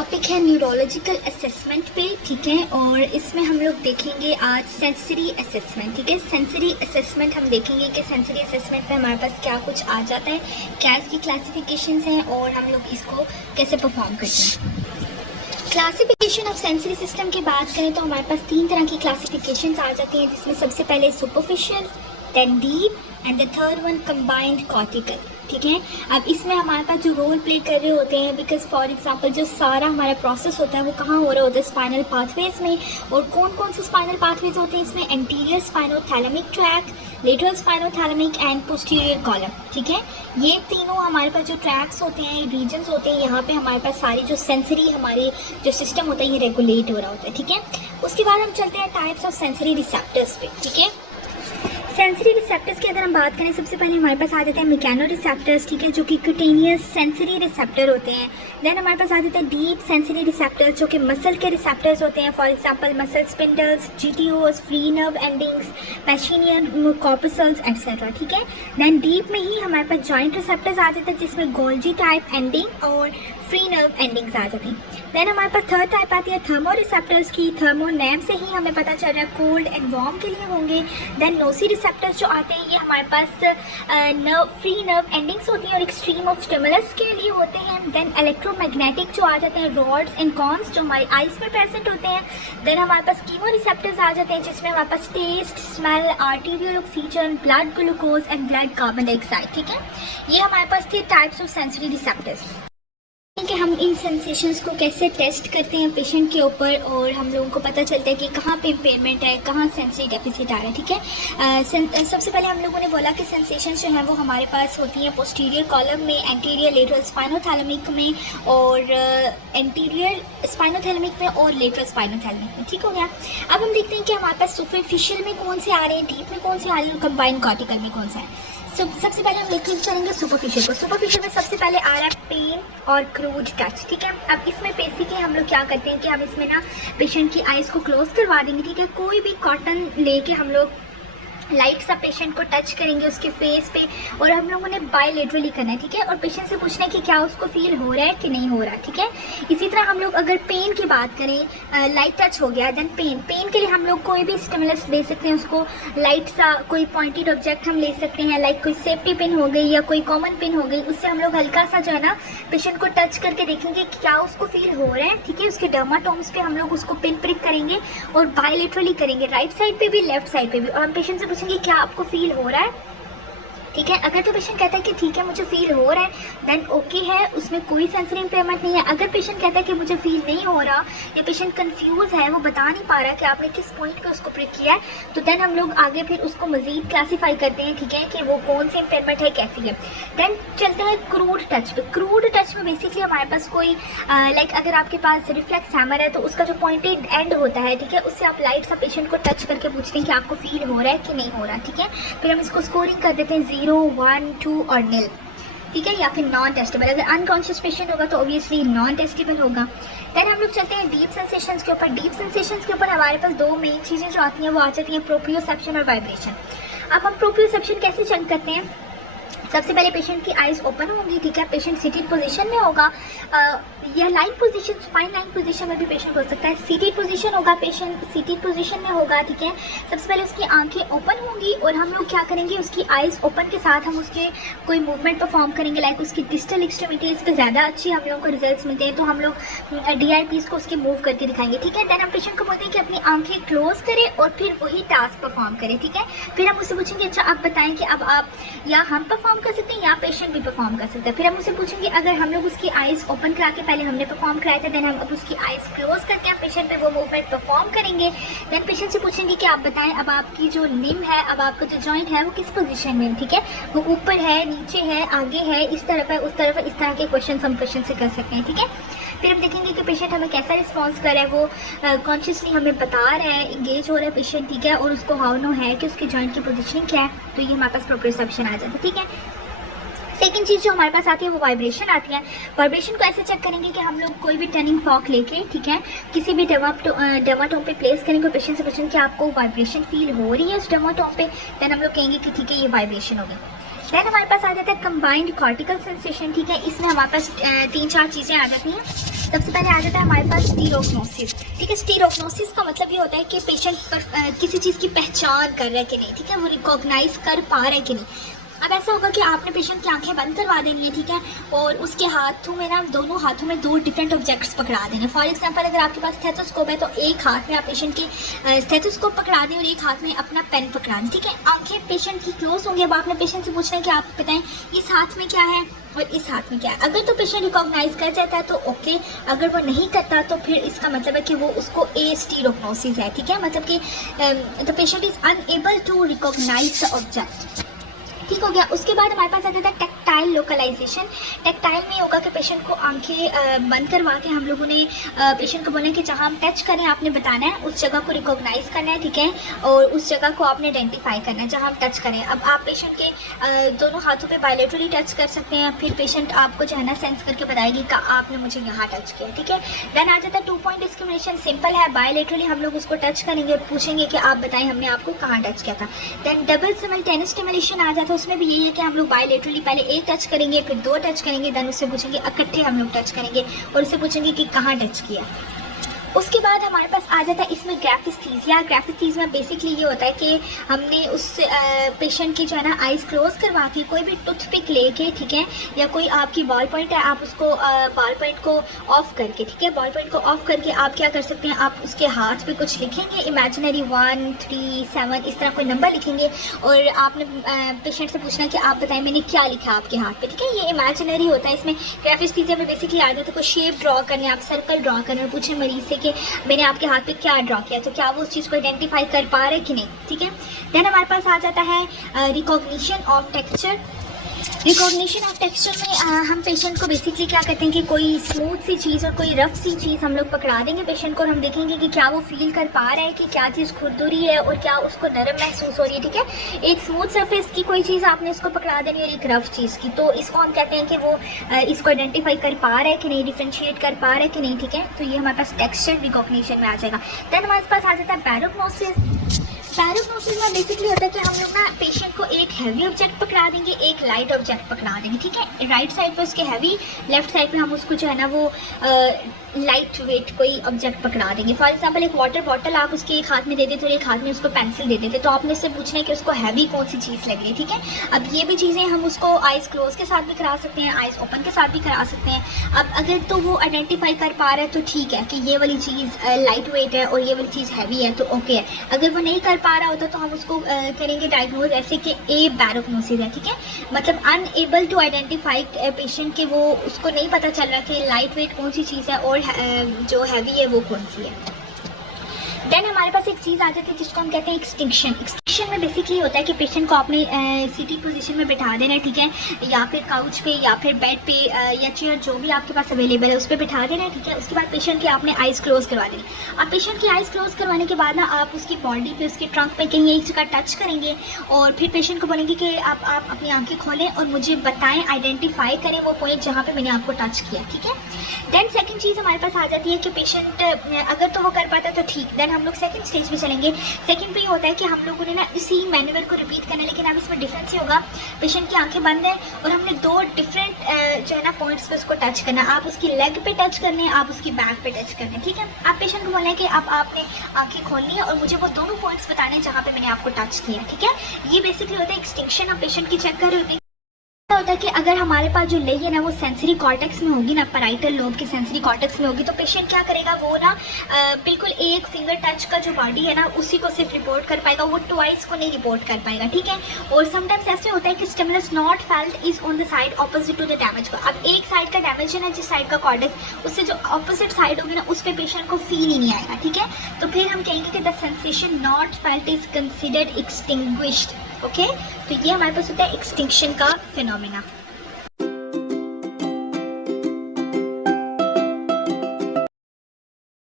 Topic है neurological assessment पे, ठीक है। और इसमें हम लोग देखेंगे आज सेंसरी असेसमेंट, ठीक है। सेंसरी असेसमेंट हम देखेंगे कि सेंसरी असेसमेंट पे हमारे पास क्या कुछ आ जाता है, क्या इसकी क्लासिफिकेशंस हैं और हम लोग इसको कैसे परफॉर्म करते हैं। क्लासिफिकेशन ऑफ सेंसरी सिस्टम की बात करें तो हमारे पास 3 तरह की क्लासिफिकेशंस आ जाती हैं, जिसमें सबसे पहले superficial, then deep and the third one combined cortical, ठीक है। अब इसमें हमारे पास जो रोल प्ले कर रहे होते हैं, बिकॉज फॉर एग्जांपल जो सारा हमारा प्रोसेस होता है वो कहाँ हो रहा होता है, स्पाइनल पाथवेज में। और कौन कौन से स्पाइनल पाथवेज होते हैं इसमें, anterior spinothalamic track, lateral spinothalamic and posterior column, ठीक है। ये तीनों हमारे पास जो ट्रैक्स होते हैं, रीजन्स होते हैं, यहाँ पे हमारे पास सारी जो सेंसरी हमारे जो सिस्टम होता है ये रेगुलेट हो रहा होता है, ठीक है। उसके बाद हम चलते हैं टाइप्स ऑफ सेंसरी रिसेप्टर्स पे, ठीक है। सेंसरी रिसेप्टर्स की अगर हम बात करें, सबसे पहले हमारे पास आ जाते हैं मैकेनो रिसेप्टर्स, ठीक है, जो कि क्यूटेनियस सेंसरी रिसेप्टर होते हैं। देन हमारे पास आ जाते हैं डीप सेंसरी रिसेप्टर्स, जो कि मसल के रिसेप्टर्स होते हैं, for example muscle spindles, GTOs, free nerve endings, Pacinian corpuscles etcetera, ठीक है। देन डीप में ही हमारे पास जॉइंट रिसेप्टर्स आ जाते हैं, जिसमें गोल्जी टाइप एंडिंग और फ्री नर्व एंडिंग्स आ जाती हैं। देन हमारे पास थर्ड टाइप आती है थर्मो रिसेप्टर्स की। थर्मो नेम से ही हमें पता चल रहा है कोल्ड एंड वार्म के लिए होंगे। देन नोसी रिसेप्टर्स जो आते हैं ये हमारे पास फ्री नर्व एंडिंग्स होती हैं और एक्सट्रीम ऑफ स्टिमुलस के लिए होते हैं। देन इलेक्ट्रोमैग्नेटिक जो आ जाते हैं रॉड्स एंड कॉन्स, जो हमारी आइस में प्रेजेंट होते हैं। देन हमारे पास कीमो रिसेप्टर्स आ जाते हैं, जिसमें हमारे पास taste, smell, arterial oxygen, blood glucose and blood carbon dioxide, ठीक है। ये हमारे पास थे टाइप्स ऑफ सेंसरी रिसेप्टर्स कि हम इन सेंसेशंस को कैसे टेस्ट करते हैं पेशेंट के ऊपर, और हम लोगों को पता चलता है कि कहाँ पे इम्पेयरमेंट है, कहाँ सेंसरी डेफिसिट आ रहा है, ठीक है। सबसे पहले हम लोगों ने बोला कि सेंसेशंस जो हैं वो हमारे पास होती हैं पोस्टीरियर कॉलम में, एंटीरियर लेटरल स्पाइनोथैलेमिक में और एंटीरियर स्पाइनोथैलेमिक में और लेटरल स्पाइनोथैलेमिक में, ठीक हो गया। अब हम देखते हैं कि हमारे पास सुपरफिशियल में कौन से आ रहे हैं, डीप में कौन से आ रहे हैं और कंबाइंड कॉर्टिकल में कौन सा है। सबसे पहले हम लेकर चलेंगे सुपरफिशियल को। सुपरफिशियल में सबसे पहले आ रहा है पेन और क्रूड टच, ठीक है। अब इसमें बेसिकली हम लोग क्या करते हैं कि हम इसमें ना पेशेंट की आइज़ को क्लोज करवा देंगे, ठीक है। कोई भी कॉटन लेके हम लोग लाइट सा पेशेंट को टच करेंगे उसके फेस पे, और हम लोगों ने बायलेटरली करना है, ठीक है। और पेशेंट से पूछना है कि क्या उसको फील हो रहा है कि नहीं हो रहा, ठीक है। इसी तरह हम लोग अगर पेन की बात करें, लाइट टच हो गया, देन पेन के लिए हम लोग कोई भी स्टिमुलस दे सकते हैं उसको, लाइट सा कोई पॉइंटेड ऑब्जेक्ट हम ले सकते हैं, लाइक कोई सेफ्टी पिन हो गई या कोई कॉमन पिन हो गई, उससे हम लोग हल्का सा जो है ना पेशेंट को टच करके देखेंगे कि क्या उसको फील हो रहा है, ठीक है। उसके डर्माटोम्स पे हम लोग उसको पिन प्रिक करेंगे और बायलेटरली करेंगे, राइट साइड पे भी लेफ्ट साइड पे भी, और हम पेशेंट से पूछेंगे क्या आपको फील हो रहा है, ठीक है। अगर तो पेशेंट कहता है कि ठीक है मुझे फील हो रहा है, देन ओके है, उसमें कोई सेंसरी इम्पेयरमेंट नहीं है। अगर पेशेंट कहता है कि मुझे फील नहीं हो रहा या पेशेंट कंफ्यूज है, वो बता नहीं पा रहा कि आपने किस पॉइंट पे उसको प्रिक किया है, तो देन हम लोग आगे फिर उसको मजीद क्लासीफाई करते हैं, ठीक है, कि वो कौन सी इम्पेयरमेंट है, कैसी है। देन चलते हैं क्रूड टच पे। क्रूड टच में बेसिकली हमारे पास कोई लाइक अगर आपके पास रिफ्लेक्स हैमर है तो उसका जो पॉइंटेड एंड होता है, ठीक है, उससे आप लाइट सा पेशेंट को टच करके पूछते हैं कि आपको फील हो रहा है कि नहीं हो रहा, ठीक है। फिर हम इसको स्कोरिंग कर देते हैं 0, 1, 2 और नील, ठीक है, या फिर नॉन टेस्टेबल। अगर अनकॉन्शियस पेशेंट होगा तो ऑब्वियसली नॉन टेस्टेबल होगा। देन हम लोग चलते हैं डीप सेंसेशंस के ऊपर। डीप सेंसेशंस के ऊपर हमारे पास 2 मेन चीज़ें जो आती हैं वो आ जाती हैं प्रोप्रियोसेप्शन और वाइब्रेशन। अब हम प्रोप्रियोसेप्शन कैसे चेक करते हैं, सबसे पहले पेशेंट की आइज़ ओपन होंगी, ठीक है, पेशेंट सीटेड पोजीशन में होगा, या line position, spine line position में भी पेशेंट हो सकता है। सीटेड पोजीशन होगा, पेशेंट सीटेड पोजीशन में होगा, ठीक है। सबसे पहले उसकी आंखें ओपन होंगी और हम लोग क्या करेंगे, उसकी आइज़ ओपन के साथ हम उसके कोई मूवमेंट परफॉर्म करेंगे, लाइक उसकी डिस्टल एक्सट्रीमिटीज़ पे ज़्यादा अच्छी हम लोगों को रिजल्ट्स मिलते हैं, तो हम लोग DIPs को उसके मूव करके दिखाएंगे, ठीक है। देन हम पेशेंट को बोलते हैं कि अपनी आंखें क्लोज करें और फिर वही टास्क परफॉर्म करें, ठीक है। फिर हम उससे पूछेंगे अच्छा आप बताएं कि अब आप या हम परफॉर्म कर सकते हैं या पेशेंट भी परफॉर्म कर सकता है। फिर हम उससे पूछेंगे अगर हम लोग उसकी आइज़ ओपन करा के पहले हमने परफॉर्म कराया था, देन हम अब उसकी आइज़ क्लोज करके हम पेशेंट पे वो मूवमेंट परफॉर्म करेंगे। देन पेशेंट से पूछेंगे कि आप बताएं अब आपकी जो लिम्ब है, अब आपका जो जॉइंट है वो किस पोजीशन में है, ठीक है, वो ऊपर है, नीचे है, आगे है, इस तरफ है, उस तरफ है, इस तरह के क्वेश्चन हम पेशेंट से कर सकते हैं, ठीक है। फिर हम देखेंगे कि पेशेंट हमें कैसा रिस्पॉन्स कर रहा है, वो कॉन्शियसली हमें बता रहा है, इंगेज हो रहा है पेशेंट, ठीक है, और उसको हाउ नो है कि उसके जॉइंट की पोजीशनिंग क्या है, तो ये हमारे पास प्रोप्रियोसेप्शन आ जाता है, ठीक है। सेकंड चीज़ जो हमारे पास आती है वो वाइब्रेशन आती है। वाइब्रेशन को ऐसे चेक करेंगे कि हम लोग कोई भी टर्निंग फॉक लेके, ठीक है, किसी भी डर्माटोम पे प्लेस करेंगे, पेशेंट से पूछेंगे कि आपको वाइब्रेशन फील हो रही है उस डर्माटोम पे, देन हम लोग कहेंगे कि ठीक है ये वाइब्रेशन हो गई। देन हमारे पास आ जाता है कंबाइंड कॉर्टिकल सेंसेशन, ठीक है। इसमें हमारे पास 3-4 चीज़ें आ जाती हैं। सबसे पहले आ जाता है हमारे पास स्टीरोक्नोसिस, ठीक है। स्टीरोक्नोसिस का मतलब ये होता है कि पेशेंट पर किसी चीज़ की पहचान कर रहा है कि नहीं, ठीक है, वो रिकॉग्नाइज कर पा रहा है कि नहीं। अब ऐसा होगा कि आपने पेशेंट की आंखें बंद करवा देनी है, ठीक है, और उसके हाथों में ना, दोनों हाथों में 2 डिफरेंट ऑब्जेक्ट्स पकड़ा देने। फॉर एग्जांपल अगर आपके पास स्टेथोस्कोप है तो एक हाथ में आप पेशेंट की स्टेथोस्कोप पकड़ा दें और एक हाथ में अपना पेन पकड़ा दें, ठीक है। आंखें पेशेंट की क्लोज होंगी। अब आपने पेशेंट से पूछना है कि आप बताएं इस हाथ में क्या है और इस हाथ में क्या है। अगर तो पेशेंट रिकॉग्नाइज कर जाता है तो ओके, अगर वो नहीं करता तो फिर इसका मतलब है कि वो उसको स्टीरोक्नोसिस है, ठीक है। मतलब कि the patient is unable to recognise the object, ठीक हो गया। उसके बाद हमारे पास आ जाता है टैक्टाइल लोकलाइजेशन। टैक्टाइल में होगा कि पेशेंट को आंखें बंद करवा के हम लोगों ने पेशेंट को बोले कि जहाँ हम टच करें आपने बताना है, उस जगह को रिकॉग्नाइज करना है, ठीक है, और उस जगह को आपने आइडेंटिफाई करना है जहाँ हम टच करें। अब आप पेशेंट के दोनों हाथों पे बायलेटरली टच कर सकते हैं, फिर पेशेंट आपको जो है ना सेंस करके बताएगी कि आपने मुझे यहाँ टच किया, ठीक है। देन आ जाता है 2 पॉइंट डिस्क्रिमिनेशन। सिंपल है, बायलेटरली हम लोग उसको टच करेंगे और पूछेंगे कि आप बताएं हमने आपको कहाँ टच किया था। देन डबल सिमल्टेनियस स्टिमुलेशन आ जाता है। उसमें भी यही है कि हम लोग बायलेटरली पहले एक टच करेंगे, फिर 2 टच करेंगे, देन उससे पूछेंगे, इकट्ठे हम लोग टच करेंगे और उससे पूछेंगे कि कहाँ टच किया। उसके बाद हमारे पास आ जाता है इसमें ग्राफिस्थीसिया। ग्राफिस्थीसिया में बेसिकली ये होता है कि हमने उस पेशेंट की जो है ना आइज़ क्लोज करवा के कोई भी टूथपिक लेके, ठीक है, या कोई आपकी बॉल पॉइंट है, आप उसको बॉल पॉइंट को ऑफ करके, ठीक है, बॉल पॉइंट को ऑफ करके आप क्या कर सकते हैं, आप उसके हाथ पे कुछ लिखेंगे, इमेजिनरी 1, 3, 7 इस तरह कोई नंबर लिखेंगे और आपने पेशेंट से पूछना है कि आप बताएं मैंने क्या लिखा आपके हाथ पे, ठीक है। ये इमेजिनरी होता है। इसमें ग्राफिस्थीसिया में बेसिकली आ जाता है कोई शेप ड्रॉ करने, आप सर्कल ड्रॉ करने और पूछें मरीज से कि मैंने आपके हाथ पे क्या ड्रॉ किया, तो क्या वो उस चीज़ को आइडेंटिफाई कर पा रहे कि नहीं, ठीक है। देन हमारे पास आ जाता है recognition of texture. Recognition of texture में हम पेशेंट को बेसिकली क्या कहते हैं कि कोई स्मूथ सी चीज़ और कोई रफ सी चीज़ हम लोग पकड़ा देंगे पेशेंट को और हम देखेंगे कि क्या वो फील कर पा रहा है कि क्या चीज़ खुरदुरी है और क्या उसको नरम महसूस हो रही है, ठीक है। एक स्मूथ सरफेस की कोई चीज़ आपने उसको पकड़ा देनी और एक रफ चीज़ की, तो इसको हम कहते हैं कि वो इसको आइडेंटिफाई कर पा रहा है कि नहीं, डिफ्रेंशिएट कर पा रहा है कि नहीं, ठीक है। तो ये हमारे पास टेक्सचर रिकॉग्निशन में आ जाएगा। देन हमारे पास आ जाता है पैरोग्नोसिस। पैरोग्नोसिस में बेसिकली होता है कि हम लोग ना पेशेंट को एक हैवी ऑब्जेक्ट पकड़ा देंगे, एक लाइट ऑब्जेक्ट पकड़ा देंगे, ठीक है। राइट साइड पे उसके हैवी, लेफ्ट साइड पे हम उसको जो है ना वो लाइट वेट कोई ऑब्जेक्ट पकड़ा देंगे। फॉर एग्जांपल एक वाटर बॉटल आप उसके एक हाथ में दे देते और एक हाथ में उसको पेंसिल दे देते, तो आपने उससे पूछना है कि उसको हैवी कौन सी चीज़ लग रही है, ठीक है। अब ये भी चीज़ें हम उसको आइज़ क्लोज के साथ भी करा सकते हैं, आइज़ ओपन के साथ भी करा सकते हैं। अब अगर तो वो आइडेंटिफाई कर पा रहा है तो ठीक है कि ये वाली चीज़ लाइट वेट है और ये वाली चीज़ हैवी है, तो ओके है। अगर वो नहीं कर पा रहा होता तो हम उसको करेंगे डायग्नोज ऐसे कि पैरोग्नोसिस है, ठीक है, मतलब अनएबल टू आइडेंटिफाई पेशेंट के, वो उसको नहीं पता चल रहा कि लाइट वेट कौन सी चीज़ है और जो हैवी है वो कौन सी है। देन हमारे पास एक चीज़ आ जाती है जिसको हम कहते हैं एक्सटिंक्शन। एक्सटिंक्शन में बेसिकली होता है कि पेशेंट को आपने सीटिंग पोजीशन में बैठा देना है, ठीक है, या फिर काउच पे या फिर बेड पे या चेयर जो भी आपके पास अवेलेबल है उस पर बैठा देना है, ठीक है। उसके बाद पेशेंट की आपने आइज़ क्लोज करवा देनी। अब पेशेंट की आइज़ क्लोज करवाने के बाद ना आप उसकी बॉडी पे, उसके ट्रंक पे कहीं एक जगह टच करेंगे और फिर पेशेंट को बोलेंगे कि आप अपनी आंखें खोलें और मुझे बताएं, आइडेंटिफाई करें वो पॉइंट जहाँ पे मैंने आपको टच किया, ठीक है। देन सेकंड चीज़ हमारे पास आ जाती है कि पेशेंट अगर तो वो कर पाता है तो ठीक, देन हम लोग सेकंड स्टेज पे चलेंगे। सेकंड पे ये होता है कि हम लोगों ने ना इसी मैनुअल को रिपीट करना है, लेकिन अब इसमें डिफरेंस ये होगा, पेशेंट की आंखें बंद है और हमने 2 डिफरेंट जो है ना पॉइंट्स पे उसको टच करना है। आप उसकी लेग पे टच करने हैं, आप उसकी बैक पे टच करने हैं, ठीक है। आप पेशेंट को बोलना है कि आपने आंखें खोलनी है और मुझे वो दोनों पॉइंट्स बताने हैं जहाँ पे मैंने आपको टच किया, ठीक है। ये बेसिकली होता है एक्सटिंक्शन। आप पेशेंट की चेक कर रहे होते हैं होता है कि अगर हमारे पास जो लेग है ना वो सेंसरी कॉर्टेक्स में होगी ना, पैराइटल लोब के सेंसरी कॉर्टेक्स में होगी, तो पेशेंट क्या करेगा, वो ना बिल्कुल एक फिंगर टच का जो बॉडी है ना उसी को सिर्फ रिपोर्ट कर पाएगा, वो ट्वाइस को नहीं रिपोर्ट कर पाएगा, ठीक है। और समटाइम्स ऐसे होता है कि stimulus not felt is on the side opposite to the damage को। अब एक साइड का डैमेज है ना, जिस साइड का कॉर्टेक्स, उससे जो ऑपोजिट साइड होगी ना उस पर पेशेंट को फील ही नहीं आएगा, ठीक है। तो फिर हम कहेंगे कि the sensation not felt is considered extinguished, okay. तो ये हमारे पास होता है एक्सटिंक्शन का फिनोमेना।